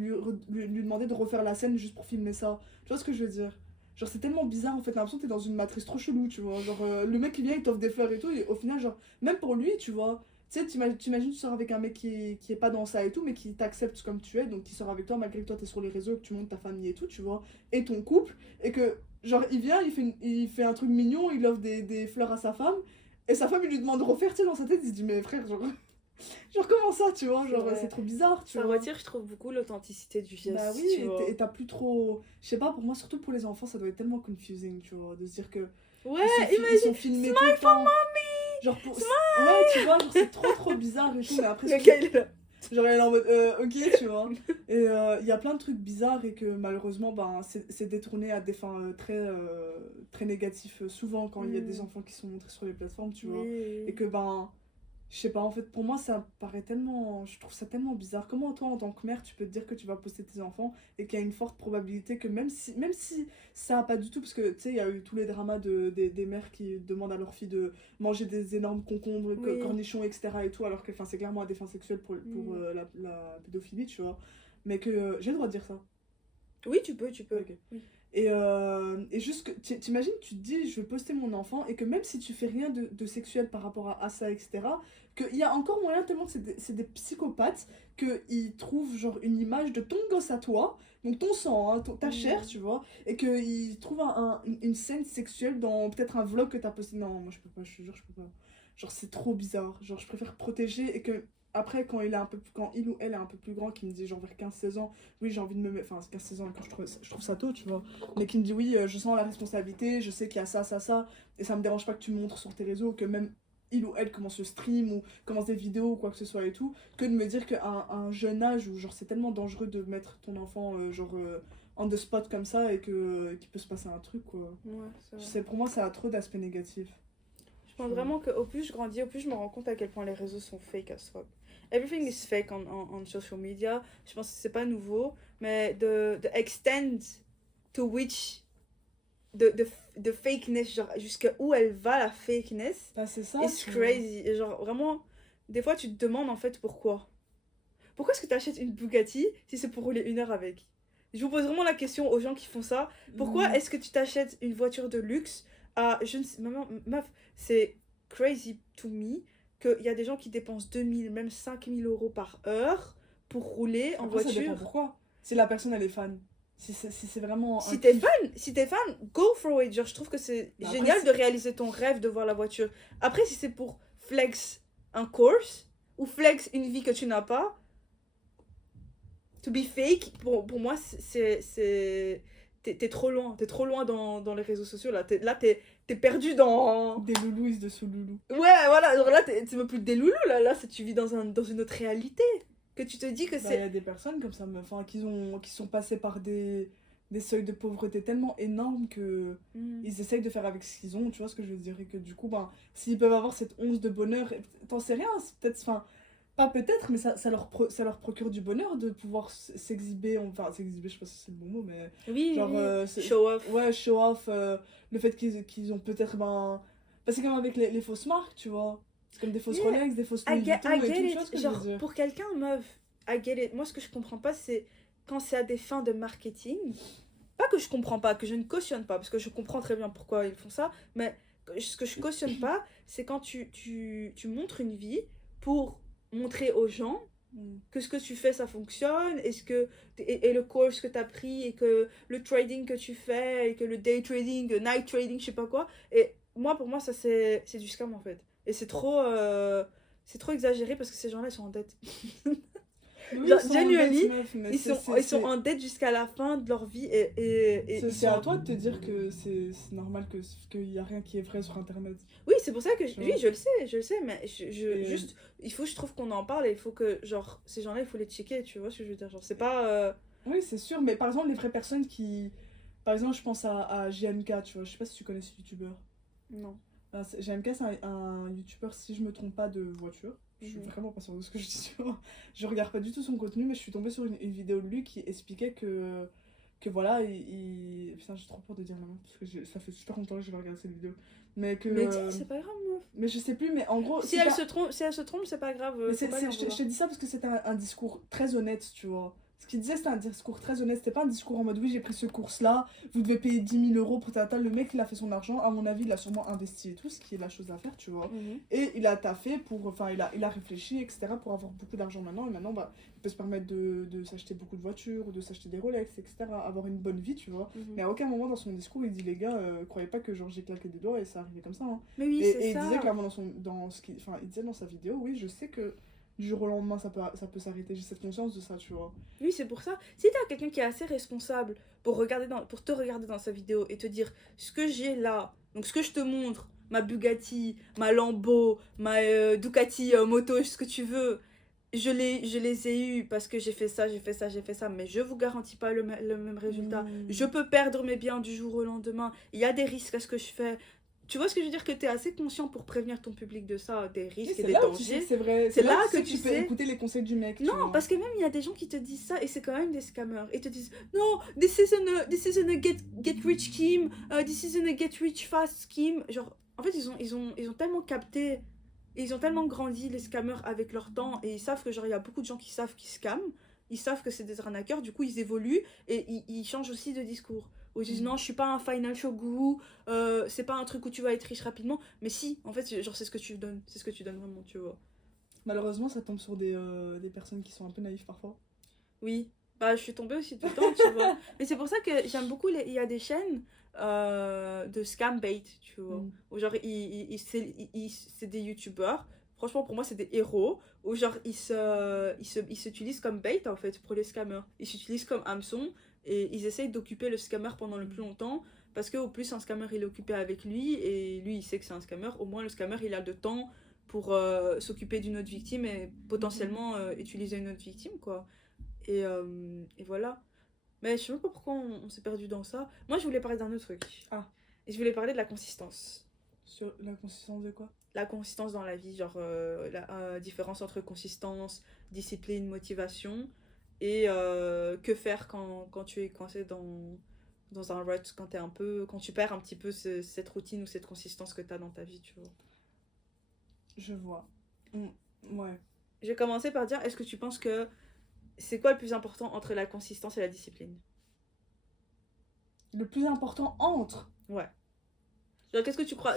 lui demander de refaire la scène juste pour filmer ça. Tu vois ce que je veux dire? Genre c'est tellement bizarre en fait, t'as l'impression que t'es dans une matrice trop chelou, tu vois. Genre le mec qui vient il t'offre des fleurs et tout et au final genre même pour lui tu vois. Tu sais, t'imagines, tu sors avec un mec qui est pas dans ça et tout, mais qui t'accepte comme tu es, donc qui sort avec toi malgré que toi t'es sur les réseaux, que tu montes ta famille et tout, tu vois, et ton couple, et que, genre, il vient, il fait un truc mignon, il offre des fleurs à sa femme, et sa femme, il lui demande de refaire, tu sais, dans sa tête, il se dit, mais frère, genre, genre comment ça, tu vois, C'est genre, vrai. c'est trop bizarre, tu Ça vois. retire, je trouve, beaucoup l'authenticité du geste, Bah oui, tu vois. et t'as plus trop. Je sais pas, pour moi, surtout pour les enfants, ça doit être tellement confusing, tu vois, de se dire que Ouais, ils sont filmés tout le temps. Genre pour. Ouais, tu vois, genre c'est trop bizarre et tout, mais après, le gars, il est là. genre elle est en mode ok, tu vois. Et il y a plein de trucs bizarres et que malheureusement, ben, c'est détourné à des fins très négatives, souvent quand il y a des enfants qui sont montrés sur les plateformes, tu vois. Oui. Et que ben. Je sais pas, en fait, pour moi, ça paraît tellement. Je trouve ça tellement bizarre. Comment, toi, en tant que mère, tu peux te dire que tu vas poster tes enfants et qu'il y a une forte probabilité que même si ça a pas du tout, parce que tu sais, il y a eu tous les dramas des mères qui demandent à leur fille de manger des énormes concombres, Oui. cornichons, etc. et tout, alors que c'est clairement à des fins sexuelles pour la pédophilie, tu vois. Mais que j'ai le droit de dire ça. Oui, tu peux. Ok. Oui. Et juste que t'imagines, tu te dis je vais poster mon enfant et que même si tu fais rien de sexuel par rapport à ça, etc., qu'il y a encore moyen tellement que c'est des psychopathes qu'ils trouvent genre une image de ton gosse à toi, donc ton sang, hein, ta chair, tu vois, et qu'ils trouvent une scène sexuelle dans peut-être un vlog que t'as posté. Non, moi je peux pas, je te jure, je peux pas. Genre c'est trop bizarre, genre je préfère protéger et que. Après, quand il ou elle est un peu plus grand, qui me dit genre vers 15-16 ans, oui, j'ai envie de me mettre. Enfin, 15-16 ans, encore, je trouve ça tôt, tu vois. Mais qui me dit oui, je sens la responsabilité, je sais qu'il y a ça, et ça me dérange pas que tu me montres sur tes réseaux, que même il ou elle commence le stream ou commence des vidéos ou quoi que ce soit et tout, que de me dire qu'à un jeune âge où genre c'est tellement dangereux de mettre ton enfant on the spot comme ça et qu'il peut se passer un truc quoi. Ouais, c'est vrai. Pour moi ça a trop d'aspects négatifs. Je pense vraiment qu'au plus je grandis, au plus je me rends compte à quel point les réseaux sont fake as fuck. Everything is fake on social media. Je pense que c'est pas nouveau, mais the extent to which the fakeness, genre jusqu'à où elle va la fakeness, Bah, c'est ça. it's crazy. Et genre vraiment, des fois tu te demandes en fait pourquoi. Pourquoi est-ce que tu achètes une Bugatti si c'est pour rouler 1 heure avec? Je vous pose vraiment la question aux gens qui font ça. Pourquoi est-ce que tu t'achètes une voiture de luxe à... Je ne sais... Maman, meuf, c'est crazy to me qu'il y a des gens qui dépensent 2000, même 5000 euros par heure pour rouler en Après, ça dépend voiture. pourquoi. Si la personne elle est fan. Si c'est vraiment. Si t'es fan, go for it. Genre, je trouve que c'est Mais après, génial de réaliser ton rêve de voir la voiture. Après, si c'est pour flex un course ou flex une vie que tu n'as pas, to be fake, pour moi, t'es trop loin. T'es trop loin dans les réseaux sociaux. Là, t'es perdu dans... Des loulous is de sous-loulous. Ouais, voilà. Genre là, c'est même plus des loulous. Là tu vis dans une autre réalité. Que tu te dis que Bah, c'est... y a des personnes comme ça, enfin, qui sont passées par des seuils de pauvreté tellement énormes que ils essayent de faire avec ce qu'ils ont, tu vois ce que je veux dire, et que du coup, ben, s'ils peuvent avoir cette once de bonheur, t'en sais rien, c'est peut-être, enfin, pas peut-être, mais ça leur procure du bonheur de pouvoir s'exhiber, enfin, s'exhiber, je sais pas si c'est le bon mot, mais Oui, genre, show off. ouais, show off, le fait qu'ils ont peut-être, ben, bah, c'est comme avec les fausses marques, tu vois, c'est comme des fausses Rolex, des fausses Louis Vuitton et tout, tu vois ce que je veux Genre, dire. pour quelqu'un, meuf, I get it. Moi, ce que je comprends pas, c'est quand c'est à des fins de marketing. Pas que je comprends pas, que je ne cautionne pas, parce que je comprends très bien pourquoi ils font ça, mais ce que je cautionne pas, c'est quand tu montres une vie pour montrer aux gens que ce que tu fais, ça fonctionne, et le course que tu as pris, et que le trading que tu fais, et que le day trading, night trading, je sais pas quoi. Et moi, pour moi, ça, c'est du scam, en fait. Et c'est trop exagéré parce que ces gens-là, ils sont en dette. Oui, Genre, ils sont en genuinely, dette, meuf, mais ils sont en dette jusqu'à la fin de leur vie et ils c'est sont... à toi de te dire que c'est normal qu'il y a rien qui est vrai sur internet. Oui, c'est pour ça que... Tu Oui, vois. je le sais, mais juste, il faut, je trouve qu'on en parle et il faut que, genre, ces gens-là, il faut les checker, tu vois ce que je veux dire? Genre, c'est pas... Oui, c'est sûr, mais par exemple, les vraies personnes qui. Par exemple, je pense à JMK, tu vois, je sais pas si tu connais ce youtubeur. Non. JMK, c'est un youtubeur, si je me trompe pas, de voiture. Je suis vraiment pas sûre de ce que je dis, tu vois. Je regarde pas du tout son contenu, mais je suis tombée sur une vidéo de lui qui expliquait que que voilà, putain, j'ai trop peur de dire la même, parce que ça fait super longtemps que je vais regarder cette vidéo. Mais que... Mais dis, c'est pas grave, meuf. mais je sais plus, mais en gros... Si elle se trompe, c'est pas grave. Mais faut pas lui en je vouloir. te dis ça parce que c'était un discours très honnête, tu vois. Ce qu'il disait, c'était un discours très honnête. C'était pas un discours en mode oui, j'ai pris ce cours-là, vous devez payer 10 000 euros pour ta. Le mec, il a fait son argent. À mon avis, il a sûrement investi et tout, ce qui est la chose à faire, tu vois. Mhm. Et il a taffé pour. Enfin, il a réfléchi, etc., pour avoir beaucoup d'argent maintenant. Et maintenant, bah, il peut se permettre de s'acheter beaucoup de voitures, ou de s'acheter des Rolex, etc., avoir une bonne vie, tu vois. Mhm. Mais à aucun moment dans son discours, il dit les gars, croyez pas que genre j'ai claqué des doigts et ça arrivait comme ça. Hein. Mais oui, Et c'est il ça. disait clairement il disait dans sa vidéo, oui, je sais que du jour au lendemain ça peut s'arrêter, j'ai cette conscience de ça, tu vois. Oui, c'est pour ça. Si t'as quelqu'un qui est assez responsable pour te regarder dans sa vidéo et te dire ce que j'ai là, donc ce que je te montre, ma Bugatti, ma Lambo, ma Ducati moto, ce que tu veux, je les ai eus parce que j'ai fait ça, mais je vous garantis pas le même résultat. Je peux perdre mes biens du jour au lendemain. Il y a des risques à ce que je fais. Tu vois ce que je veux dire, que tu es assez conscient pour prévenir ton public de ça, des risques et des dangers. C'est vrai, C'est là que tu peux écouter les conseils du mec. Non, parce que même il y a des gens qui te disent ça et c'est quand même des scammers. Et te disent non, this isn't a get rich scheme, this isn't a get rich fast scheme. Genre, en fait, ils ont tellement capté, et ils ont tellement grandi les scammers avec leur temps et ils savent que genre il y a beaucoup de gens qui savent qu'ils scamment, ils savent que c'est des arnaqueurs, du coup ils évoluent et ils changent aussi de discours. Où ils disent non, je suis pas un financial guru, c'est pas un truc où tu vas être riche rapidement, mais si, en fait, genre c'est ce que tu donnes vraiment, tu vois. Malheureusement, ça tombe sur des personnes qui sont un peu naïves parfois. Oui, bah je suis tombée aussi tout le temps, tu vois. Mais c'est pour ça que j'aime beaucoup, il y a des chaînes de scam bait, tu vois. Où genre, c'est des youtubeurs, franchement pour moi c'est des héros, où genre ils s'utilisent comme bait en fait pour les scammers. Ils s'utilisent comme hameçon et ils essayent d'occuper le scammer pendant le plus longtemps. Parce qu'au plus un scammer il est occupé avec lui et lui il sait que c'est un scammer, au moins le scammer il a de temps pour s'occuper d'une autre victime et potentiellement utiliser une autre victime quoi. Et voilà. Mais je sais même pas pourquoi on s'est perdu dans ça. Moi je voulais parler d'un autre truc. Ah. Et je voulais parler de la consistance. Sur la consistance de quoi? La consistance dans la vie, genre la différence entre consistance, discipline, motivation et que faire quand tu es coincé dans un rut, quand tu perds un petit peu cette routine ou cette consistance que tu as dans ta vie, tu vois. Je vois. Ouais. Je vais commencer par dire, est-ce que tu penses que c'est quoi le plus important entre la consistance et la discipline? Le plus important entre? Ouais. Genre, qu'est-ce que tu crois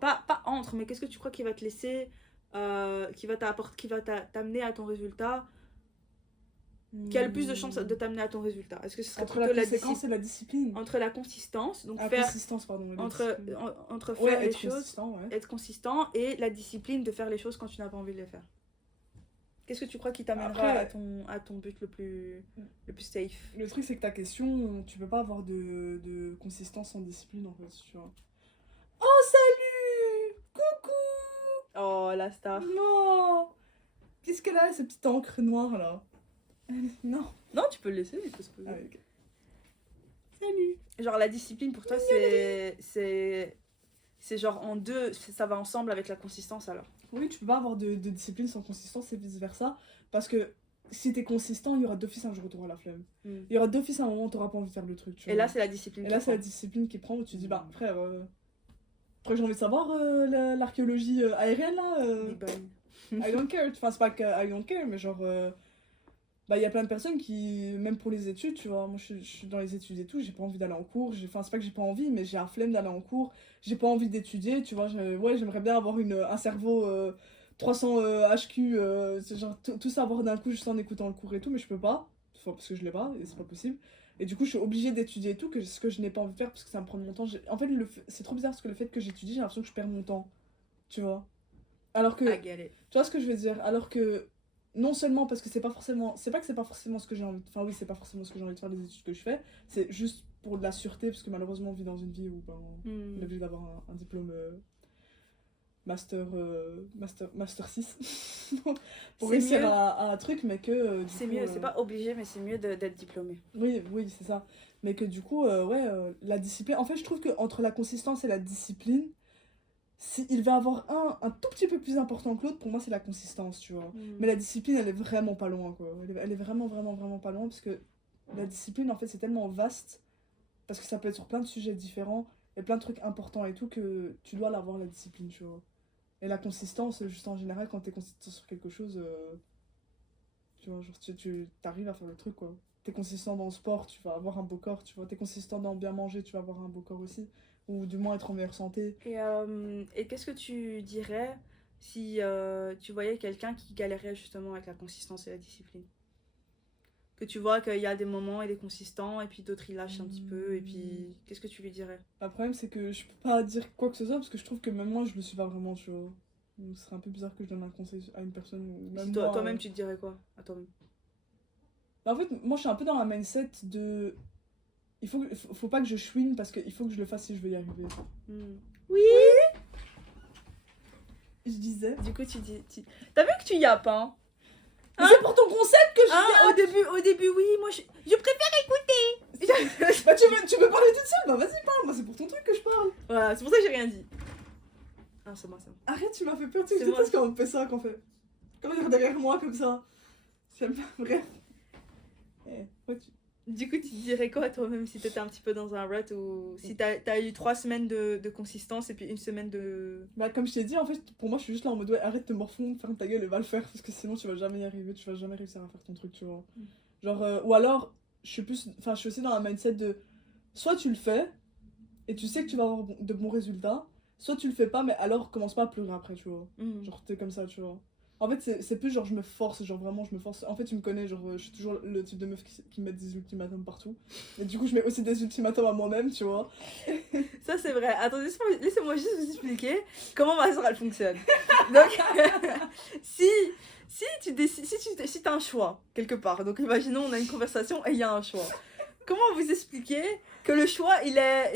pas entre, mais qu'est-ce que tu crois qui va te laisser, qui va t'amener à ton résultat, qui a le plus de chances de t'amener à ton résultat? Est-ce que ce serait entre plutôt la conséquence et la discipline? Entre la consistance, donc consistance, pardon. Entre faire les choses, ouais. être consistant, et la discipline de faire les choses quand tu n'as pas envie de les faire. Qu'est-ce que tu crois qui t'amènerait à ton but le plus safe? Le truc, c'est que ta question, tu peux pas avoir de consistance sans discipline, en fait, tu vois. Oh, salut! Coucou! Oh, la star. Non! Qu'est-ce qu'elle a, cette petite encre noire, là? Non. Non, tu peux le laisser, il peut se poser. Ah, okay. Salut! Genre, la discipline, pour toi, c'est genre en deux, ça va ensemble avec la consistance, alors? Oui, tu peux pas avoir de discipline sans consistance et vice versa. Parce que si t'es consistant, il y aura d'office un jour où t'auras la flemme. Il y aura d'office un moment où t'auras pas envie de faire le truc. Tu vois. Là, c'est la discipline. Et là, c'est la discipline qui prend où tu dis, bah frère, après j'ai envie de savoir l'archéologie aérienne là. I don't care. Enfin, c'est pas que I don't care, mais genre. Bah, il y a plein de personnes qui, même pour les études, tu vois, moi je suis dans les études et tout, j'ai pas envie d'aller en cours, enfin c'est pas que j'ai pas envie, mais j'ai la flemme d'aller en cours, j'ai pas envie d'étudier, tu vois, ouais, j'aimerais bien avoir un cerveau 300 HQ, genre tout savoir d'un coup juste en écoutant le cours et tout, mais je peux pas, parce que je l'ai pas, et c'est pas possible, et du coup je suis obligée d'étudier et tout, ce que je n'ai pas envie de faire parce que ça me prend de mon temps, en fait c'est trop bizarre parce que le fait que j'étudie, j'ai l'impression que je perds mon temps, tu vois, alors que, tu vois ce que je veux dire, alors que non seulement parce que c'est pas que c'est pas forcément ce que j'ai envie de... Enfin oui, c'est pas forcément ce que j'ai envie de faire les études que je fais, c'est juste pour de la sûreté parce que malheureusement on vit dans une vie où on est obligé d'avoir un diplôme master 6 pour réussir à un truc, mais que c'est mieux, c'est pas obligé, mais c'est mieux d'être diplômé. Oui, c'est ça, mais que du coup la discipline, en fait je trouve que entre la consistance et la discipline, il va avoir un tout petit peu plus important que l'autre, pour moi c'est la consistance, tu vois. Mais la discipline, elle est vraiment pas loin, quoi. Elle est vraiment, vraiment, vraiment pas loin, parce que la discipline, en fait, c'est tellement vaste, parce que ça peut être sur plein de sujets différents, et plein de trucs importants et tout, que tu dois l'avoir, la discipline, tu vois. Et la consistance, juste en général, quand t'es consistant sur quelque chose, tu vois, genre, tu t'arrives à faire le truc, quoi. T'es consistant dans le sport, tu vas avoir un beau corps, tu vois. T'es consistant dans bien manger, tu vas avoir un beau corps aussi. Ou du moins être en meilleure santé. Et qu'est-ce que tu dirais si tu voyais quelqu'un qui galérait justement avec la consistance et la discipline? Que tu vois qu'il y a des moments, il est consistant, et puis d'autres il lâche un petit peu, et puis qu'est-ce que tu lui dirais? Le problème, c'est que je peux pas dire quoi que ce soit, parce que je trouve que même moi, je le suis pas vraiment, tu vois. Donc, ce serait un peu bizarre que je donne un conseil à une personne, ou Si même moi. toi-même tu te dirais quoi à toi-même? Bah, en fait, moi, je suis un peu dans la mindset de. Faut pas que je chouine, parce qu'il faut que je le fasse si je veux y arriver. Oui. Je disais. Du coup, t'as vu que tu yappes, hein? Mais c'est pour ton concept que je Hein, au début, oui, moi je préfère écouter. Bah, tu veux parler toute seule? Bah, vas-y, parle. Moi, c'est pour ton truc que je parle. Voilà, c'est pour ça que j'ai rien dit. Ah, c'est moi, c'est moi. Arrête, tu m'as fait peur. Tu C'est sais moi. pas quand on fait ça, qu'on fait. Quand on est derrière moi, comme ça. J'aime pas. Bref. Ouais, Du coup, tu dirais quoi toi-même si t'étais un petit peu dans un rut ou si t'as eu 3 semaines de consistance et puis une semaine de. Bah, comme je t'ai dit, en fait, pour moi, je suis juste là en mode ouais, arrête de te morfondre, ferme ta gueule et va le faire, parce que sinon, tu vas jamais y arriver, tu vas jamais réussir à faire ton truc, tu vois. Genre, ou alors, je suis plus. Enfin, je suis aussi dans la mindset de. Soit tu le fais, et tu sais que tu vas avoir de bons résultats, soit tu le fais pas, mais alors commence pas à pleurer après, tu vois. Genre, t'es comme ça, tu vois. En fait, c'est plus genre, je me force, genre vraiment, je me force. En fait, tu me connais, genre, je suis toujours le type de meuf qui met des ultimatums partout. Et du coup, je mets aussi des ultimatums à moi-même, tu vois. Ça, c'est vrai. Attendez, laissez-moi juste vous expliquer comment ma soeur elle fonctionne. Donc, si tu décides, si t'as un choix quelque part, donc imaginons on a une conversation et il y a un choix. Comment vous expliquer que le choix il est.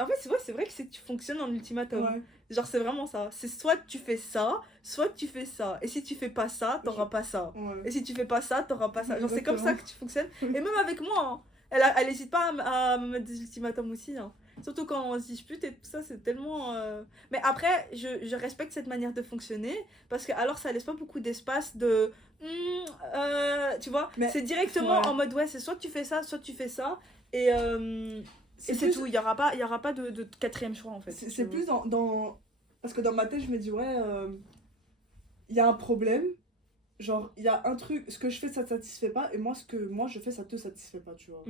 En fait, c'est vrai que tu fonctionnes en ultimatum. Ouais. Genre, c'est vraiment ça. C'est soit tu fais ça, soit tu fais ça. Et si tu fais pas ça, t'auras pas ça. Ouais. Et si tu fais pas ça, t'auras pas ça. Genre, c'est comme ça Exactement. que tu fonctionnes. Et même avec moi, hein. Elle hésite pas à me mettre des ultimatums aussi. Hein. Surtout quand on se dispute et tout ça, c'est tellement. Mais après, je respecte cette manière de fonctionner parce que alors ça laisse pas beaucoup d'espace de. Tu vois, Mais, c'est directement ouais. en mode ouais, c'est soit tu fais ça, soit tu fais ça. Et c'est plus- tout. Il y aura pas de quatrième choix en fait. C'est plus dans. Parce que dans ma tête, je me dis, ouais, il y a un problème. Genre, il y a un truc, ce que je fais, ça te satisfait pas, et moi, ce que moi je fais, ça te satisfait pas, tu vois.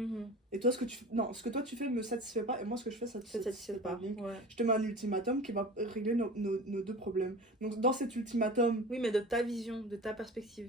Et toi, ce que toi tu fais me satisfait pas, et moi, ce que je fais, ça te Ça satisfait pas. Donc, Ouais. je te mets un ultimatum qui va régler nos deux problèmes. Donc, dans cet ultimatum. Oui, mais de ta vision, de ta perspective.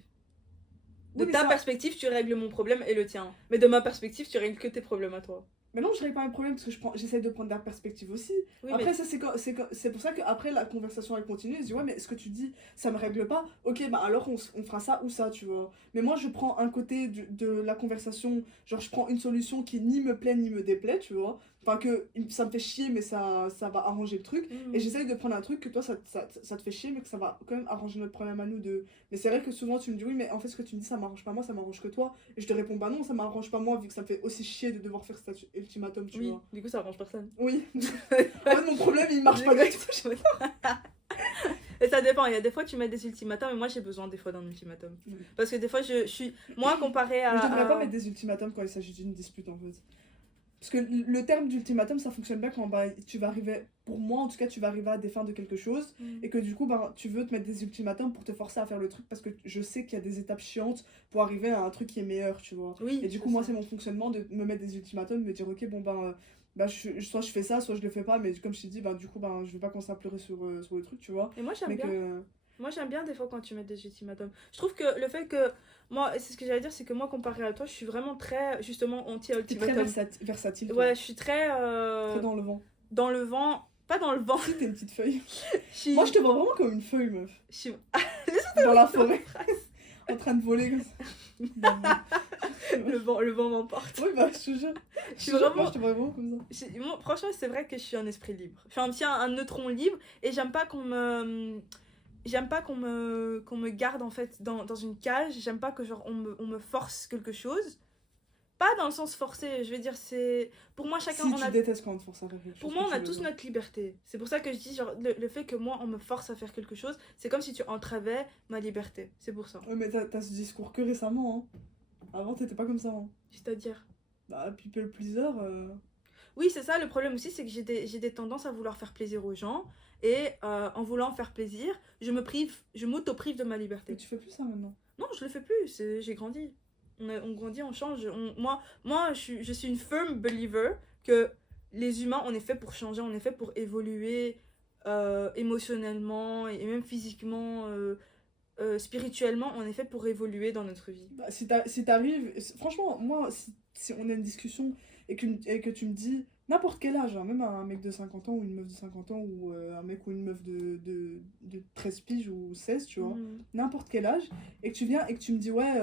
De Oui, mais ta ça- perspective, tu règles mon problème et le tien. Mais de ma perspective, tu règles que tes problèmes à toi. Mais non, je règle pas mes problèmes parce que j'essaie de prendre de la perspective aussi. Oui, Après, mais ça, c'est pour ça qu'après la conversation elle continue. Je dis, ouais, mais ce que tu dis, ça me règle pas. Ok, bah alors on fera ça ou ça, tu vois. Mais moi, je prends un côté de la conversation, genre je prends une solution qui ni me plaît ni me déplaît, tu vois. Enfin, que ça me fait chier, mais ça va arranger le truc. Et j'essaye de prendre un truc que toi, ça te fait chier, mais que ça va quand même arranger notre problème à nous deux. Mais c'est vrai que souvent, tu me dis, oui, mais en fait, ce que tu me dis, ça m'arrange pas moi, ça m'arrange que toi. Et je te réponds, bah non, ça m'arrange pas moi, vu que ça me fait aussi chier de devoir faire cet ultimatum, tu oui, vois. du coup, ça arrange personne. Oui. En fait, mon problème, il marche pas du tout. Et ça dépend, il y a des fois tu mets des ultimatums, et moi j'ai besoin des fois d'un ultimatum. Parce que des fois je suis. Moi, comparé à. Mais je devrais pas mettre des ultimatums quand il s'agit d'une dispute, en fait. Parce que le terme d'ultimatum, ça fonctionne bien quand bah, tu vas arriver, pour moi en tout cas, tu vas arriver à des fins de quelque chose, et que du coup, bah, tu veux te mettre des ultimatums pour te forcer à faire le truc, parce que je sais qu'il y a des étapes chiantes pour arriver à un truc qui est meilleur, tu vois. Oui, Et du coup, moi, c'est mon fonctionnement de me mettre des ultimatums, me dire, ok, bon, bah, soit je fais ça, soit je le fais pas, mais comme je t'ai dit, bah, du coup, bah, je vais pas commencer à pleurer sur le truc, tu vois. Et moi j'aime Mais bien. que. Moi j'aime bien des fois quand tu mets des ultimatums. Je trouve que le fait que. Moi, c'est ce que j'allais dire, c'est que moi, comparé à toi, je suis vraiment très, justement, T'es très anti-ultimatum. versatile, toi. Ouais, je suis très. Très dans le vent. Dans le vent. Pas dans le vent. Si, t'es une petite feuille. suis... Moi, je te vois vraiment comme une feuille, meuf. Je suis... Dans la forêt. En train de voler comme ça. le vent m'emporte. Oui, bah, je te jure. Je suis Moi, vraiment... je te vois vraiment comme ça. Moi, franchement, c'est vrai que je suis un esprit libre. Je suis un petit un neutron libre et j'aime pas qu'on me... J'aime pas qu'on me garde en fait dans une cage. J'aime pas que genre on me force quelque chose. Pas dans le sens forcé, je veux dire, c'est... Pour moi, chacun... Si, tu détestes quand on te force à faire quelque chose. Pour moi, on a tous notre liberté. C'est pour ça que je dis, genre, le fait que moi, on me force à faire quelque chose, c'est comme si tu entravais ma liberté. C'est pour ça. Ouais, mais t'as ce discours que récemment, hein. Avant, t'étais pas comme ça, hein. C'est-à-dire. Bah, people pleaser. Oui, c'est ça, le problème aussi, c'est que j'ai des tendances à vouloir faire plaisir aux gens. Et en voulant faire plaisir, je m'auto-prive de ma Mais liberté. tu fais plus ça maintenant. Non, je le fais plus, j'ai grandi. On grandit, on change. Moi je suis une firm believer que les humains, on est fait pour changer, on est fait pour évoluer émotionnellement et même physiquement, spirituellement, on est fait pour évoluer dans notre vie. Bah, si t'arrives. Franchement, moi, si on a une discussion et que tu me dis n'importe quel âge, hein, même un mec de 50 ans ou une meuf de 50 ans ou un mec ou une meuf de 13 piges ou 16, tu vois, Mhm. n'importe quel âge, et que tu viens et que tu me dis ouais,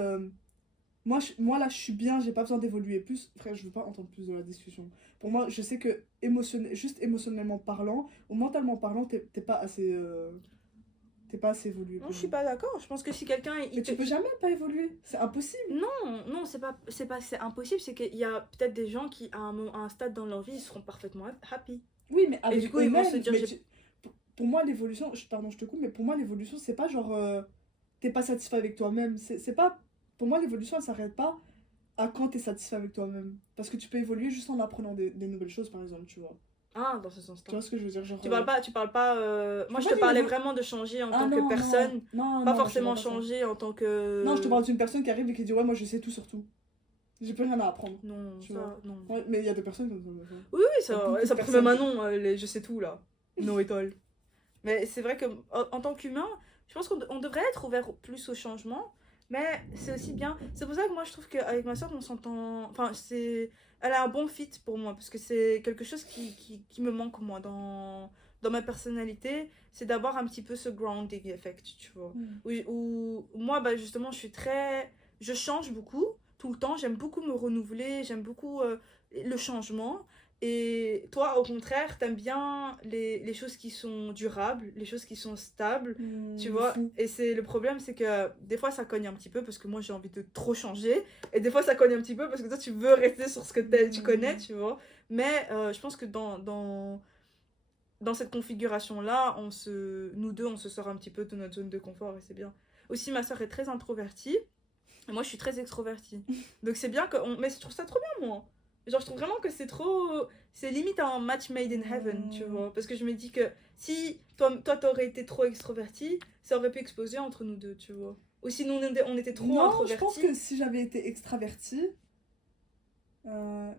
moi là je suis bien, j'ai pas besoin d'évoluer plus, frère, je veux pas entendre plus de la discussion. Pour moi, je sais que juste émotionnellement parlant ou mentalement parlant, t'es pas assez évolué Non, pour je suis moi. pas d'accord. Je pense que si quelqu'un Mais tu peux jamais pas évoluer, c'est impossible. Non, c'est pas que c'est impossible, c'est qu'il y a peut-être des gens qui, à un stade dans leur vie, ils seront parfaitement happy. Oui, mais Et du avec coup, ils vont se eux-mêmes. dire, Mais pour moi, l'évolution, pardon, je te coupe, mais pour moi, l'évolution, c'est pas genre t'es pas satisfait avec toi-même. C'est pas. Pour moi, l'évolution, elle s'arrête pas à quand t'es satisfait avec toi-même. Parce que tu peux évoluer juste en apprenant des nouvelles choses, par exemple, tu vois. ah, dans ce Tu sens-là. vois ce que je veux dire? Genre, Tu parles pas. je Moi, peux je pas te dire parlais vraiment de changer en Ah tant que non, non, personne, non, pas non, je te forcément parle pas ça. changer en tant Non, je te que. parle d'une personne qui arrive et qui dit ouais, moi je sais tout sur tout. J'ai plus rien à apprendre. Non, Tu ça, vois. non. Ouais, mais il y a des personnes comme ça. Oui, oui, Beaucoup de ça prouve personnes. même un nom, je sais tout là. No et all. Mais c'est vrai que en tant qu'humain, je pense on devrait être ouvert plus au changement. Mais c'est aussi bien. C'est pour ça que moi je trouve qu'avec ma soeur on s'entend. Enfin, elle a un bon fit pour moi parce que c'est quelque chose qui me manque moi dans ma personnalité. C'est d'avoir un petit peu ce grounding effect, tu vois. Mm. Où moi, bah, justement, je suis très. Je change beaucoup tout le temps. J'aime beaucoup me renouveler. J'aime beaucoup le changement. Et toi, au contraire, t'aimes bien les choses qui sont durables, les choses qui sont stables, tu De vois. fou. Et c'est le problème, c'est que des fois, ça cogne un petit peu parce que moi, j'ai envie de trop changer. Et des fois, ça cogne un petit peu parce que toi, tu veux rester sur ce que tu connais, tu vois. Mais je pense que dans cette configuration-là, nous deux, on se sort un petit peu de notre zone de confort et c'est bien. Aussi, ma soeur est très introvertie. Et moi, je suis très extrovertie. Donc, c'est bien que. Mais je trouve ça trop bien, moi. Genre, je trouve vraiment que c'est trop. C'est limite un match made in heaven, tu vois. Parce que je me dis que si toi, t'aurais été trop extroverti, ça aurait pu exploser entre nous deux, tu vois. Ou si nous, on était trop Non, je pense introvertis. que si j'avais été extravertie.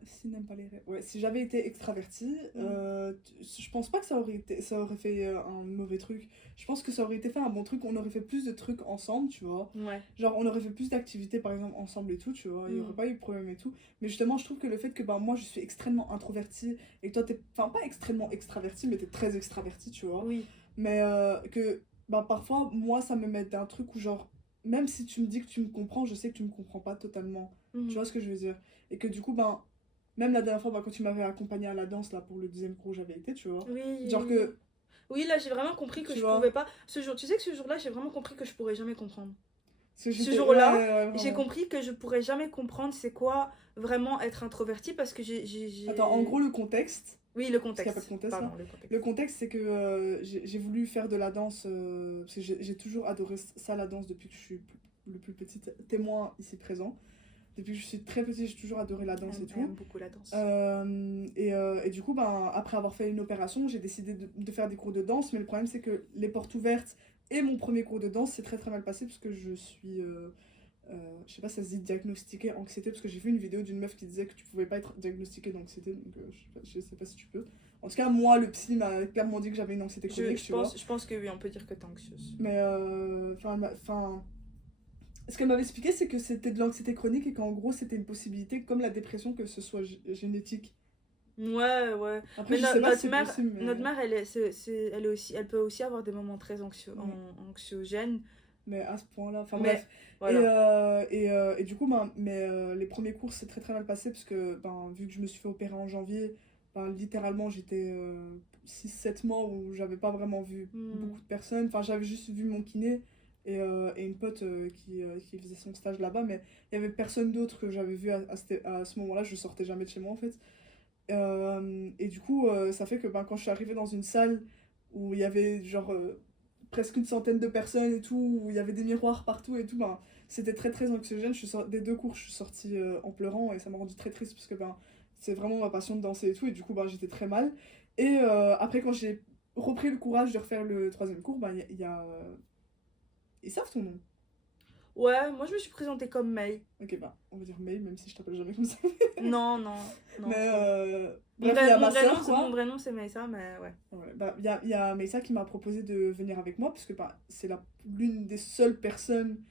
Si n'aime pas les rêves. Ouais, si j'avais été extravertie, je pense pas que ça aurait fait un mauvais truc. Je pense que ça aurait été fait un bon truc. On aurait fait plus de trucs ensemble, tu vois. Ouais. Genre, on aurait fait plus d'activités, par exemple, ensemble et tout, tu vois. Il y aurait pas eu de problème et tout. Mais justement, je trouve que le fait que bah, moi, je suis extrêmement introvertie et que toi, t'es. Enfin, pas extrêmement extravertie, mais t'es très extravertie, tu vois. Oui. Mais que bah, parfois, moi, ça me met un truc où, genre, même si tu me dis que tu me comprends, je sais que tu me comprends pas totalement. Mhm. Tu vois ce que je veux dire? Et que du coup, ben, même la dernière fois, ben, quand tu m'avais accompagné à la danse, là, pour le deuxième cours où j'avais été, tu vois. Oui. Genre que, Oui, là, j'ai vraiment compris que tu je vois, pouvais pas. Ce jour, tu sais que ce jour-là, j'ai vraiment compris que je pourrais jamais comprendre. ce Ce j'étais- jour-là, ouais, j'ai vraiment. compris que je pourrais jamais comprendre c'est quoi vraiment être introverti parce que Attends, en gros, le contexte, Oui, le parce qu'il n'y a pas de contexte. contexte là, Pardon, le contexte. le contexte, c'est que j'ai voulu faire de la danse, parce que j'ai toujours adoré ça, la danse, depuis que je suis le plus petite, témoin ici présent. Depuis que je suis très petite, j'ai toujours adoré la danse et tout. J'aime beaucoup la danse. Et du coup, ben, après avoir fait une opération, j'ai décidé de faire des cours de danse. Mais le problème, c'est que les portes ouvertes et mon premier cours de danse s'est très très mal passé parce que je suis, je sais pas si ça se dit diagnostiquée anxiété, parce que j'ai vu une vidéo d'une meuf qui disait que tu pouvais pas être diagnostiquée d'anxiété, donc je sais pas si tu peux. En tout cas, moi, le psy m'a clairement dit que j'avais une anxiété chronique, tu vois. Je pense que oui, on peut dire que t'es anxieuse. Mais, enfin, ce qu'elle m'avait expliqué, c'est que c'était de l'anxiété chronique et qu'en gros, c'était une possibilité, comme la dépression, que ce soit génétique. Ouais, ouais. Après, Mais je sais pas si c'est mère, possible, mais... notre mère, elle est aussi, elle peut aussi avoir des moments très anxiogènes. Mais à ce point-là, enfin Mais bref. voilà. Et du coup, ben, les premiers cours s'est très très mal passé parce que ben, vu que je me suis fait opérer en janvier, ben, littéralement j'étais 6-7 mois où j'avais pas vraiment vu beaucoup de personnes. Enfin, j'avais juste vu mon kiné et une pote qui faisait son stage là-bas, mais il y avait personne d'autre que j'avais vu à ce moment-là. Je sortais jamais de chez moi en fait. Et du coup, ça fait que ben, quand je suis arrivée dans une salle où il y avait genre presque une centaine de personnes et tout, où il y avait des miroirs partout et tout, ben, c'était très très anxiogène. Des 2 cours, je suis sortie en pleurant et ça m'a rendu très triste parce que ben, c'est vraiment ma passion de danser et tout, et du coup ben, j'étais très mal. Et après, quand j'ai repris le courage de refaire le 3e cours, ben, il y a... Ils savent ton nom. Ouais, moi je me suis présentée comme May. Ok, bah, on va dire May, même si je t'appelle jamais comme ça. Non, non, non. Mais Mon bref, il y a ma vrai soeur, nom, quoi. mon vrai nom c'est Maysa, mais ouais. Ouais, bah, il y a Meissa qui m'a proposé de venir avec moi, puisque bah, c'est l'une des seules personnes,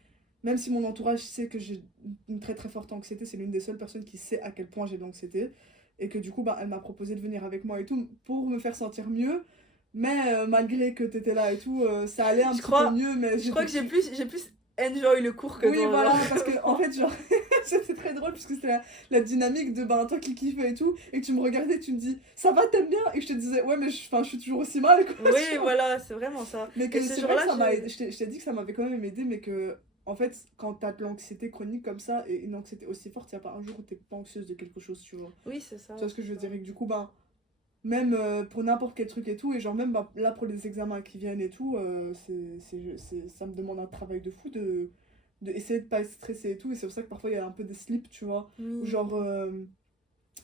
même si mon entourage sait que j'ai une très très forte anxiété, c'est l'une des seules personnes qui sait à quel point j'ai de l'anxiété. Et que du coup, bah, elle m'a proposé de venir avec moi et tout, pour me faire sentir mieux. Mais malgré que t'étais là et tout, ça allait un petit peu mieux. Mais Je crois que j'ai plus enjoy le cours que oui, toi. voilà, parce que en fait, genre, c'était très drôle puisque c'était la dynamique de ben, toi qui kiffais et tout, et que tu me regardais, tu me dis ça va, t'aimes bien, et que je te disais ouais, mais je suis toujours aussi mal, quoi. Oui, voilà, c'est vraiment ça. Mais que Et ce c'est vrai que jour-là, ça m'a aidé. Je t'ai dit que ça m'avait quand même aidé, mais que en fait, quand t'as de l'anxiété chronique comme ça, et une anxiété aussi forte, il n'y a pas un jour où t'es pas anxieuse de quelque chose, tu vois. Oui, c'est ça. Tu vois ce que je veux dire, et que du coup, ben. Même pour n'importe quel truc et tout, et genre même bah, là pour les examens qui viennent et tout, ça me demande un travail de fou de essayer de pas être stressé et tout, et c'est pour ça que parfois il y a un peu des slips, tu vois, ou genre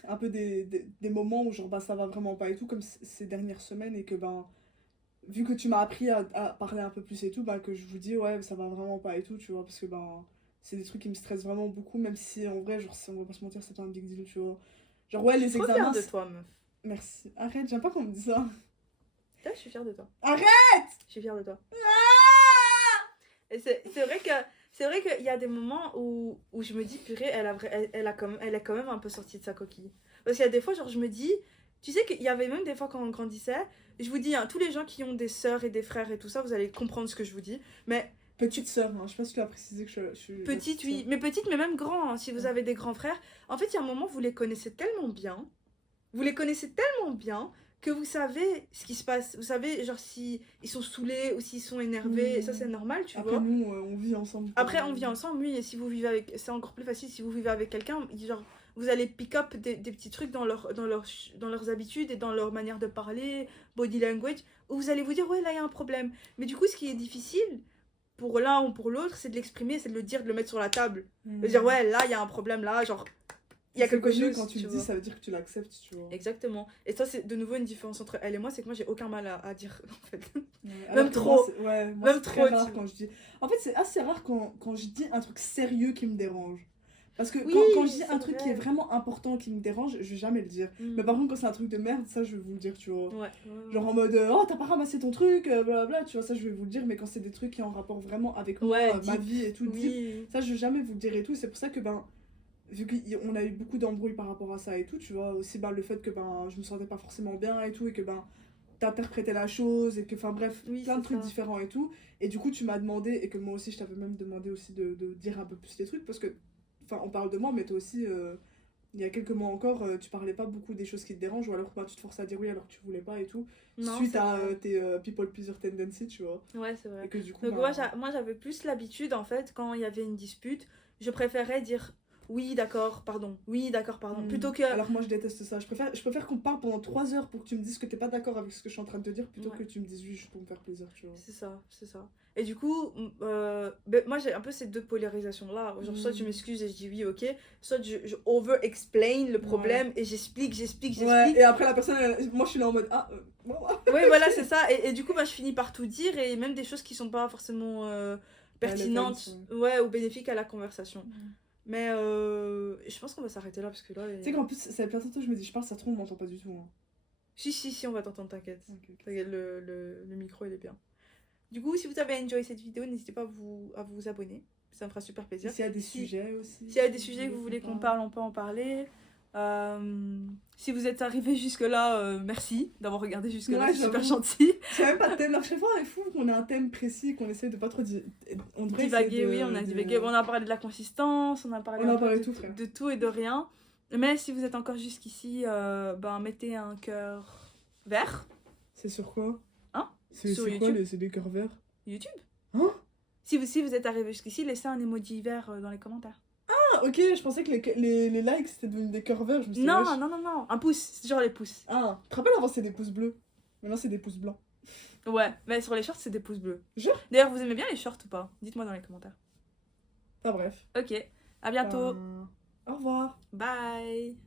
un peu des moments où genre bah ça va vraiment pas et tout, comme ces dernières semaines, et que ben vu que tu m'as appris à parler un peu plus et tout, bah que je vous dis ouais ça va vraiment pas et tout, tu vois, parce que ben c'est des trucs qui me stressent vraiment beaucoup, même si en vrai genre si on va pas se mentir c'est pas un big deal, tu vois, genre ouais Je les suis trop examens fière de toi, meuf. merci, arrête, j'aime pas qu'on me dise ça. Là, je suis fière de toi. Arrête. Je suis fière de toi. Et c'est vrai qu'il y a des moments où je me dis, purée, elle est quand même un peu sortie de sa coquille. Parce qu'il y a des fois, genre, je me dis, tu sais qu'il y avait même des fois quand on grandissait, je vous dis, hein, tous les gens qui ont des sœurs et des frères et tout ça, vous allez comprendre ce que je vous dis, mais... Petite sœur, hein. Je sais pas si tu as précisé que je suis... Petite, oui, mais petite, mais même grand, hein, si vous avez des grands frères. En fait, il y a un moment, vous les connaissez tellement bien, que vous savez ce qui se passe. Vous savez, genre, si ils sont saoulés ou s'ils sont énervés, ça c'est normal, tu vois. Après, nous, on vit ensemble. Après, on vit ensemble, oui, et si vous vivez avec... C'est encore plus facile si vous vivez avec quelqu'un, genre, vous allez pick up des petits trucs dans leurs habitudes et dans leur manière de parler, body language, où vous allez vous dire, ouais, là, il y a un problème. Mais du coup, ce qui est difficile, pour l'un ou pour l'autre, c'est de l'exprimer, c'est de le dire, de le mettre sur la table. De dire, ouais, là, il y a un problème, là, genre... Il y a quelque chose. Quand tu le dis, ça veut dire que tu l'acceptes, tu vois. Exactement. Et ça, c'est de nouveau une différence entre elle et moi, c'est que moi, j'ai aucun mal à dire, en fait. Ouais, même trop. Moi, même trop. Rare quand je dis... En fait, c'est assez rare quand je dis un truc sérieux qui me dérange. Parce que oui, quand je dis un truc vrai. qui est vraiment important, qui me dérange, je vais jamais le dire. Mais par contre, quand c'est un truc de merde, ça, je vais vous le dire, tu vois. Ouais. Genre en mode, oh, t'as pas ramassé ton truc, blablabla, tu vois, ça, je vais vous le dire. Mais quand c'est des trucs qui ont en rapport vraiment avec moi, ma vie et tout, deep, ça, je vais jamais vous le dire et tout. C'est pour ça que, ben, vu qu'on a eu beaucoup d'embrouilles par rapport à ça et tout, tu vois, aussi, ben, le fait que, ben, je me sentais pas forcément bien et tout, et que, ben, t'interprétais la chose, et que, enfin, bref, plein de trucs différents et tout. Et du coup, tu m'as demandé, et que moi aussi, je t'avais même demandé aussi de dire un peu plus les trucs, parce que, enfin, on parle de moi, mais toi aussi, il y a quelques mois encore, tu parlais pas beaucoup des choses qui te dérangent, ou alors bah, tu te forçais à dire oui alors que tu voulais pas et tout, non, suite à tes people pleaser tendencies, tu vois. Ouais, c'est vrai. Et que du coup, donc moi j'avais plus l'habitude, en fait, quand il y avait une dispute, je préférais dire oui, d'accord, pardon, plutôt que... Alors moi je déteste ça, je préfère qu'on parle pendant 3 heures pour que tu me dises que t'es pas d'accord avec ce que je suis en train de te dire, plutôt que tu me dises oui, juste pour me faire plaisir, tu vois. C'est ça. Et du coup, moi j'ai un peu ces deux polarisations-là. Genre, soit tu m'excuses et je dis oui, ok, soit je over-explain le problème et j'explique. Ouais, et après la personne, moi je suis là en mode oui, voilà, c'est ça. Et du coup, je finis par tout dire, et même des choses qui sont pas forcément pertinentes ou bénéfiques à la conversation. Mais je pense qu'on va s'arrêter là parce que là... Tu sais qu'en plus, ça fait plein de temps que je me dis, je parle, ça trop, on m'entend pas du tout. Hein. Si, on va t'entendre, t'inquiète. Okay. T'inquiète, le micro, il est bien. Du coup, si vous avez enjoyé cette vidéo, n'hésitez pas à vous abonner. Ça me fera super plaisir. S'il y a des sujets aussi. S'il y a des sujets que vous voulez qu'on parle, on peut en parler. Si vous êtes arrivé jusque-là, merci d'avoir regardé jusque-là, c'est super gentil. J'ai même pas de thème. La prochaine fois, il faut qu'on ait un thème précis, qu'on essaie de pas trop divaguer. Oui, on a divagué. On a parlé de la consistance, on a parlé de tout et de rien. Mais si vous êtes encore jusqu'ici, mettez un cœur vert. C'est sur quoi? C'est quoi les cœurs verts? YouTube. Hein? Si vous êtes arrivé jusqu'ici, laissez un emoji vert dans les commentaires. Ah, ok, je pensais que les likes c'était devenu des cœurs verts. Je me suis dit, non, un pouce, c'est genre les pouces. Ah, tu te rappelles avant c'était des pouces bleus? Maintenant c'est des pouces blancs. Ouais, mais sur les shorts, c'est des pouces bleus. Jure. D'ailleurs, vous aimez bien les shorts ou pas? Dites-moi dans les commentaires. Enfin bref. Ok, à bientôt. Au revoir. Bye.